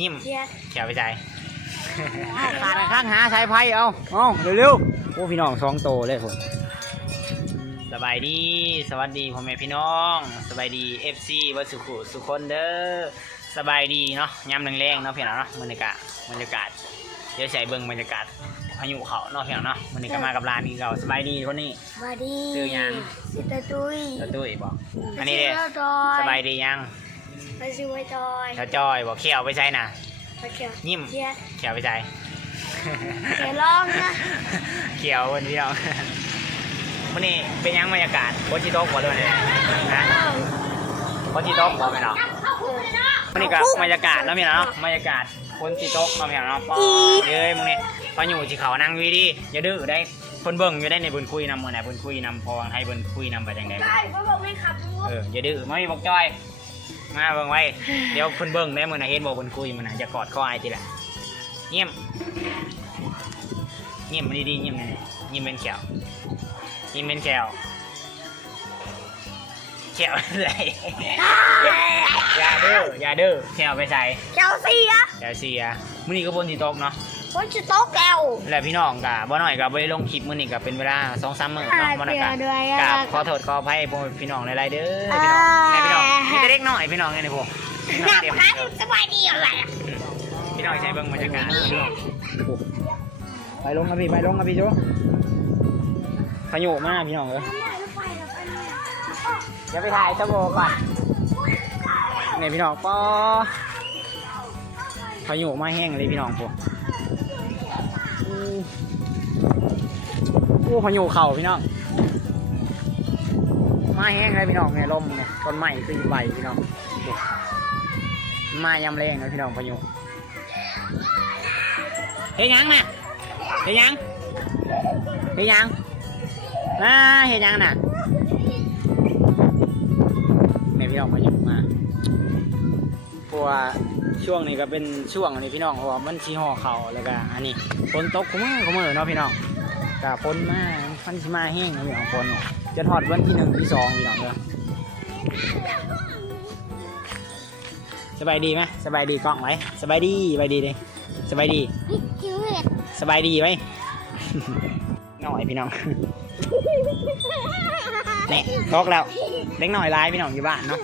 ยิ้มเชียร์เขียวไปใจเอาขาดข้างหาสายไฟเอาเอาเร็วๆโอ้พี่น้องสองโตเลยผมสบายดี สวัสดีพ่อแม่พี่น้อง สบายดี FC วัดสุขุสุคนเด้อสบายดีเนาะยามแรงๆเนาะพี่น้องเนาะบรรยากาศบรรยากาศเดี๋ยวใส่เบิ่งบรรยากาศพายุเขาเนาะพี่น้องเนาะมันนี้ก็มากับร้านนี้เราสบายดีคนนี้สวัสดีชื่อยังสิตาตุ้ยตะตุ้ยบอกอันนี้เด้ชื่อจอยสบายดียัง ไปซื้อไว้จอยเจ้าจอยบอกเขียวไปใช่น่ะไปเชียร์ยิ้มเชียร์เขียวไปใจเชียร์ร้องนะเขียววันพี่น้องวันนี้เป็นยังบรรยากาศโคชิโต๊ะก่อนเลยนะโคชิโต๊ะก่อนไหมเนาะวันนี้ก็บรรยากาศเนาะพี่น้องเนาะบรรยากาศคนสีโต๊ะเนาะพี่น้องเนาะปอเย้ยมึงนี่พออยู่ที่เขานั่งวีดีอย่าดื้อได้คนเบิ่งอยู่ได้ในบนคุยนำมือไหนบนคุยนำพอให้บนคุยนำไปจังใดใช่เพราะผมไม่ขับรถเอออย่าดื้อไม่มีบอกจอย มาเบิ่งไว้ เดี๋ยวคนเบิ่งได้มือไหนเห็นบอกบนคุยมันไหนะจะกอดคอไอ้ทีละเงียบเงียบมันดีๆเงียบเลยเงียบเป็นแขวเงียบเป็นแขวแขวอะไรอย่าดื้ออย่าดื้อแขวไปใส่เชลซีอะเดี๋ยวเสียมื้อนี้ก็บนที่ตกเนาะ คนจะโต๊ะแก้ว แล้วพี่น้องกะบ่น้อยก็บ่ได้ลงคลิปมื้อนี้ก็เป็นเวลา2-3มื้อเนาะบ่น้อยก็เสียด้วยอะกราบขอโทษขออภัยพวกพี่น้องหลายๆเด้อพี่น้องแม่พี่น้องมีแต่เด็กน้อยพี่น้องนี่พวกพี่น้องเต็มฮันสบายดีอะไรอะพี่น้องใช้เบิ่งบรรยากาศพี่น้องไปลงกันพี่ไปลงกันพี่โจพายุมากพี่น้องเอ้ยเดี๋ยวไปถ่ายตะโบก่อนนี่พี่น้องปอพายุมาแห้งเลยพี่น้องพวก โอ้พายุเข่าพี่น้องมาแห้งเลยพี่น้องเนี่ยลมเนี่ยต้นไม้ตีใบพี่น้องโอ้มายำแรงนะพี่น้องพายุเฮ็ดหยังนะเฮ็ดหยังเฮ็ดหยังอ่าเฮ็ดหยังน่ะแม่พี่น้องมาอยู่มาเพราะว่า ช่วงนี้ก็เป็นช่วงนี้พี่น้องเพราะว่ามันชีห่อเขาแล้วก็อันนี้ฝนตกขมือขมือเนาะพี่น้องก็ฝนมามันสิมาแห้งเนะพี่น้องฝนจะทอดวันที่หนึ่งที่สองพี่น้องเด้อสบายดีไหมสบายดีกล้องไหมสบายดีสบายดีเลยสบายดี สบายดีไหมหน่อยพี่น้องเนี่ยตกแล้วเล็กหน่อยร้ายพี่น้องอยู่บ้านเนาะ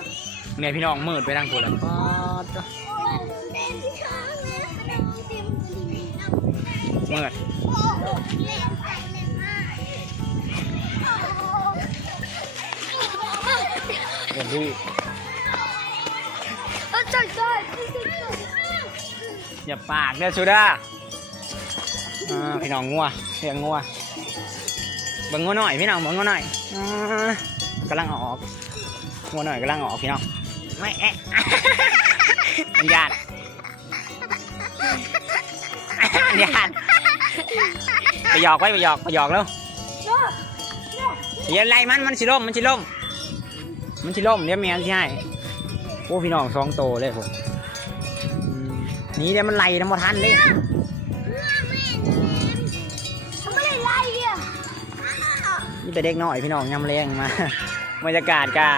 เนี่ยพี่น้องมืดไปทางตัวแล้วป๊อดจ้ะมืดเดี๋ยวดูเออใช่ใช่อย่าปากเด้อชูด้าอ่าพี่น้องงัวเลี้ยงงัวเบิ่งงัวหน่อยพี่น้องเบิ่งงัวหน่อยอ่ากำลังออกงัวหน่อยกำลังออกพี่น้อง ไม่แอะมันยานมันยานไปหยอกไว้ไปหยอกไปหยอกแล้วอย่าไล่มันมันสิล่มมันสิล่มมันสิล่มเดี๋ยวแม่มันสิให้โอ้พี่น้องสองโตเลยผมนี่เดี๋ยวมันไล่น้ำมันทันเลยทำไมไล่อะนี่แต่เด็กน้อยพี่น้องยำแรงมาบรรยากาศกะ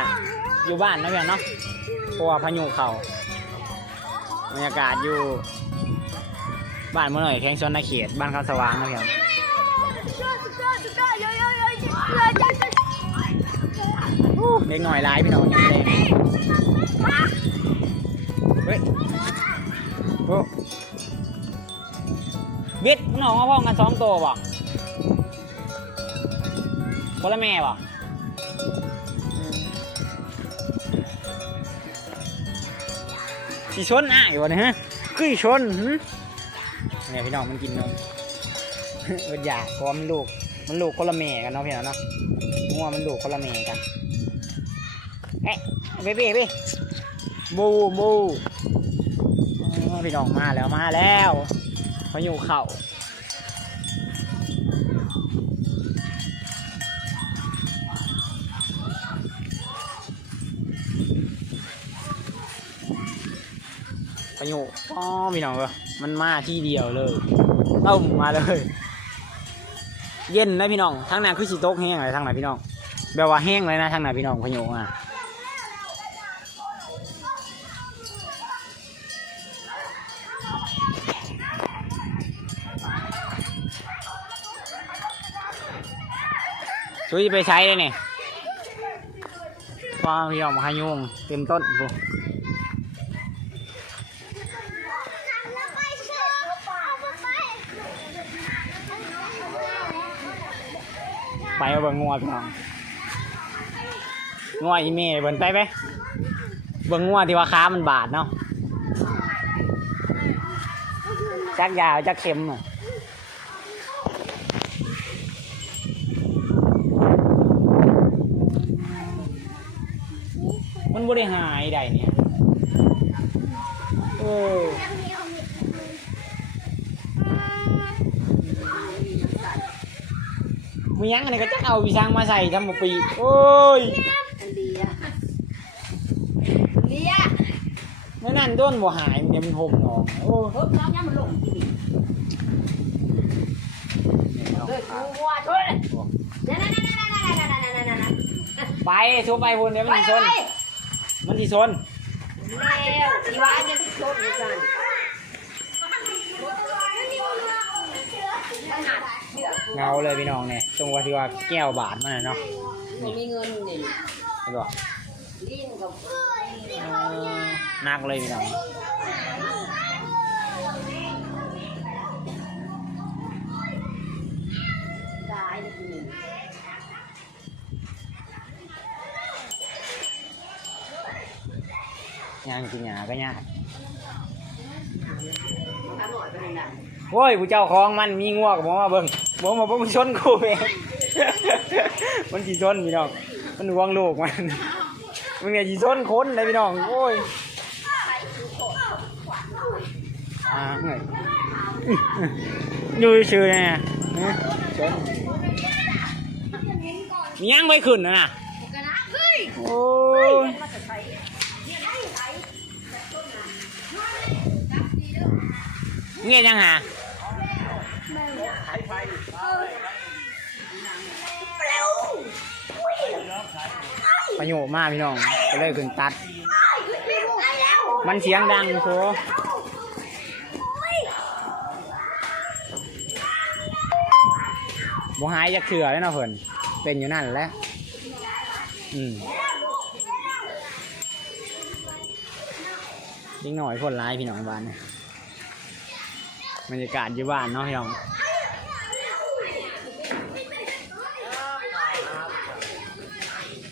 อยู่บ้านนะเพื่อนเนาะ ราะว่าพายุเขาบรรยากาศอยู่ บ้านเมื่อหน่อยแข้งชนนาเขตบ้านเขาสว่างนะเพื่อนเด็กหน่อยหลายพี่น้องยำแรงเฮ้ยโอ้บิดมึงออกมาพร้อมกันสองตัวบ่คนละแม่บ่ สีชนอะอยู่นะฮะกุ้ยชนเนี่ยพี่น้องมันกินนมมันอยากเพราะมันลูก มันลูกคนละแม่กันเนาะพี่น้องเนาะงัวมันลูกคนละแม่กันเอ๊ะเบ้เบ้เบ้บูบูพี่น้องมาแล้วมาแล้วพายุเข่า ปะโยชน์อ๋อพี่น้องเอมันมาที่เดียวเลยเต้ามาเลย เย็นนะพี่น้องทางไหนคือสีโต๊ะแห้งเลยทางไหนพี่น้องแบบว่าแห้งเลยนะทางไหนพี่น้องพะโยชน์อะช่วยไปใช้เลยเนี่ยว้าพี่น้องพายุงเต็มต้นพวก ไปเอาเบิ่งงัวพี่น้องงัวอีเมย์เบิ่งไปไปเบิ่งงัวที่ว่าค้ามันบาดเนาะจักยาวจักเข็มอะมันบ่ได้หายใดเนี่ยเอ มีหยังอันนี้ก็จะเอาวิชังมาใส่ทำหมปีโอ้ยเลียเลียนั่นนั่นต้นบ่หายเดี๋ยวมันห่มออกโอ้เพิ่มน้ำยามันลงทีนี้เฮ้ยกูวัวช่วยนั่นนั่นนั่นนั่นนั่นนั่นนั่นนั่นนั่นไปทุบไปพุ่นเดี๋ยวไปมันสิชนไปมันสิชนแล้วที่ว่าจะชนกัน เงาเลยพี่น้องเนี่ยตรงว่าที่ว่าแก้วบาดมันนะเนาะมีเงินนี่เห็นบ่ลิ้นกับเออนักเลยพี่น้องตายนี่ย่างกินหยาก็ยากถ้าหน่อยไปนั่น โอ้ยผู้เจ้าของมันมีงัวกับผมมาเบิ่งผมมาเบิ่งมันชนกูเองมันสิชนพี่น้อง มันหวงลูกมันมันเนี่ยสิชนคนเลยพี่น้อง โอ้ยอ่าเงยอยู่ชื่อเนี่ยชนมียังไม่ขึ้นนะน่ะเฮ้ยโอ้ยเงี้ยยังหา ประโยชน์มากพี่น้องก็เลยขึ้นตัด มันเสียงดังโซบ่หายจะเถื่อแล้วเนาะเพิ่นเป็นอยู่นั่นแหละอืมยิ่งหน่อยคนร้ายพี่น้องบ้านเนี่ยบรรยากาศอยู่บ้านเนาะพี่น้อง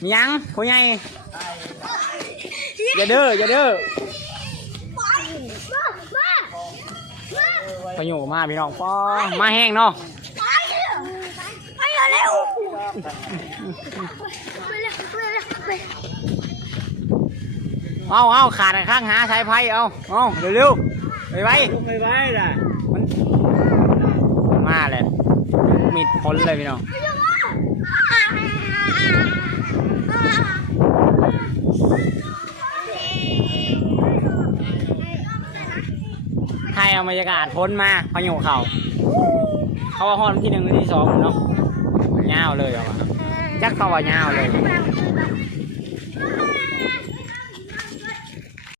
มียังผู้ใหญ่อย่าเด้ออย่าเด้อประโยชน์มาพี่น้องปอมาแห้งเนาะไปเร็วเอาเอาขาดข้างหาสายไฟเอาเอาเร็วเร็วๆไปไว้ไม่ไว้ล่ะมันมาเลยมิดพ้นเลยพี่น้อง บรรยากาศพ้นมาพายุเขาเขาว่าห้อนที่หนึ่งที่สองเนาะยาวเลยเหรอวะจักเขาว่ายาวเลย